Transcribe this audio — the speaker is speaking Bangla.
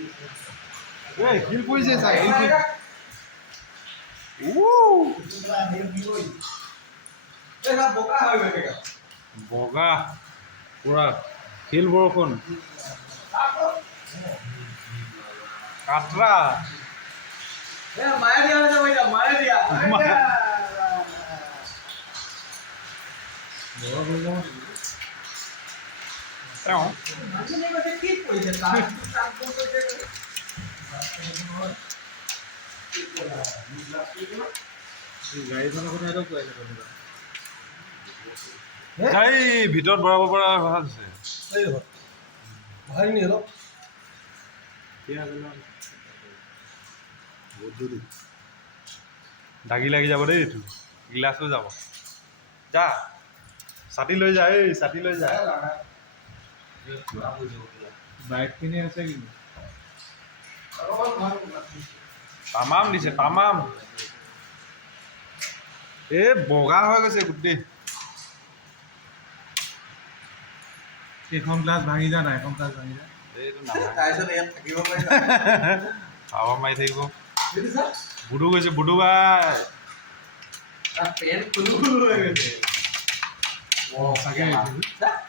এই হিল পৰিছে চাই হিল পৰিছে বগা পুৰা শিল বৰষুণ কাটৰা মায়ে দিয়া হৈ যাব এতিয়া মায়ে দিয়া তেওঁ মানুহজনে কৈছে কি কৰিছে তাত এই ভিতৰত ভৰাব পৰা ভালো আছে ভাই নি অলপ দাগি লাগি যাব দেই এইটো। গিলাচো যাব। যা, ছাতি লৈ যা, এই, ছাতি লৈ যা। বাইকখিনি আছে কিন্তু তামাম দিছে তামাম। এই বগা হৈ গৈছে গোটেই এইখন গ্লাছ ভাঙি যা নাই এখন গ্লাছ ভাঙি যা। হাৱা মাৰি থাকিব। বুডু গৈছে বুডু বাই পেণ্ট যা।